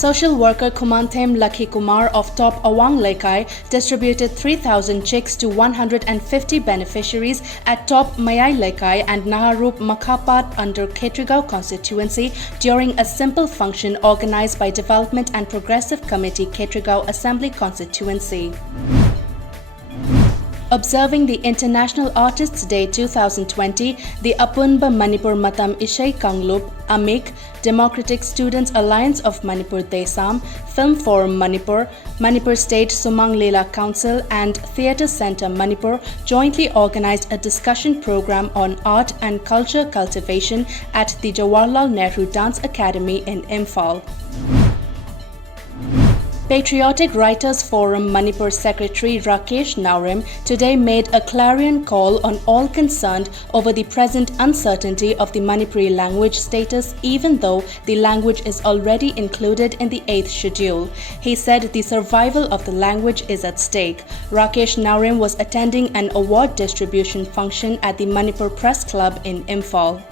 Social worker Kumanthem Lakhi Kumar of Top Awang Lekai distributed 3,000 chicks to 150 beneficiaries at Top Mayai Lekai and Naharup Makhapat under Khetrigao constituency during a simple function organized by Development and Progressive Committee Khetrigao Assembly constituency. Observing the International Artists' Day 2020, the Apunba Manipur Matam Ishai Kanglup, AMIC, Democratic Students Alliance of Manipur Desam, Film Forum Manipur, Manipur State Sumang Lela Council and Theatre Centre Manipur jointly organized a discussion program on art and culture cultivation at the Jawaharlal Nehru Dance Academy in Imphal. Patriotic Writers Forum Manipur Secretary Rakesh Naurim today made a clarion call on all concerned over the present uncertainty of the Manipuri language status, even though the language is already included in the 8th schedule. He said the survival of the language is at stake. Rakesh Naurim was attending an award distribution function at the Manipur Press Club in Imphal.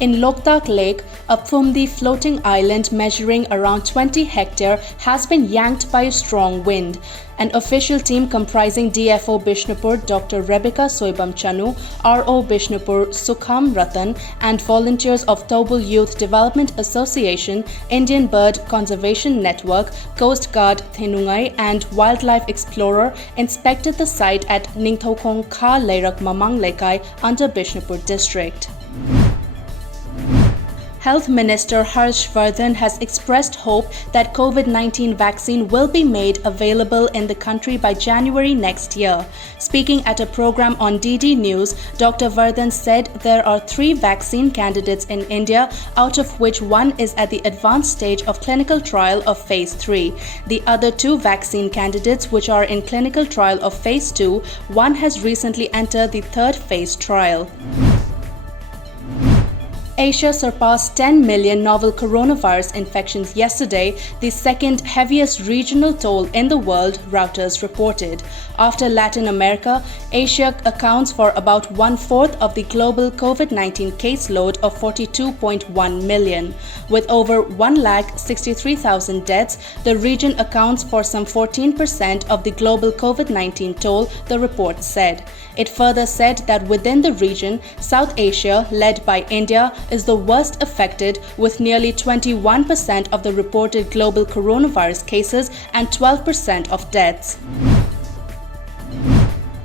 In Loktak Lake, a Phumdi floating island measuring around 20 hectares has been yanked by a strong wind. An official team comprising DFO Bishnupur Dr. Rebecca Soibam Chanu, RO Bishnupur Sukham Ratan and volunteers of Tobul Youth Development Association, Indian Bird Conservation Network, Coast Guard Thenungai and Wildlife Explorer inspected the site at Ningthokong Kha Leirak Mamang Lekai under Bishnupur district. Health Minister Harsh Vardhan has expressed hope that COVID-19 vaccine will be made available in the country by January next year. Speaking at a program on DD News, Dr. Vardhan said there are 3 vaccine candidates in India, out of which one is at the advanced stage of clinical trial of Phase 3. The other 2 vaccine candidates, which are in clinical trial of Phase 2, one has recently entered the 3rd phase trial. Asia surpassed 10 million novel coronavirus infections yesterday, the second heaviest regional toll in the world, Reuters reported. After Latin America, Asia accounts for about 1/4 of the global COVID-19 caseload of 42.1 million. With over 1,63,000 deaths, the region accounts for some 14% of the global COVID-19 toll, the report said. It further said that within the region, South Asia, led by India, is the worst affected, with nearly 21% of the reported global coronavirus cases and 12% of deaths.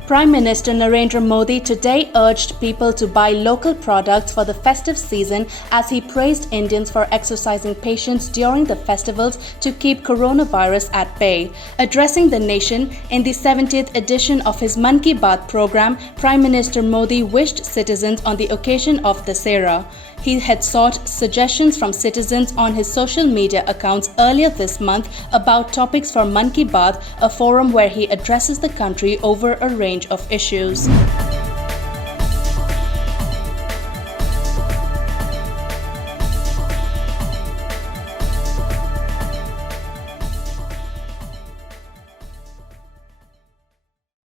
Prime Minister Narendra Modi today urged people to buy local products for the festive season as he praised Indians for exercising patience during the festivals to keep coronavirus at bay. Addressing the nation in the 70th edition of his Mann Ki Baat program, Prime Minister Modi wished citizens on the occasion of Dussehra. He had sought suggestions from citizens on his social media accounts earlier this month about topics for Mann Ki Baat, a forum where he addresses the country over a range of issues.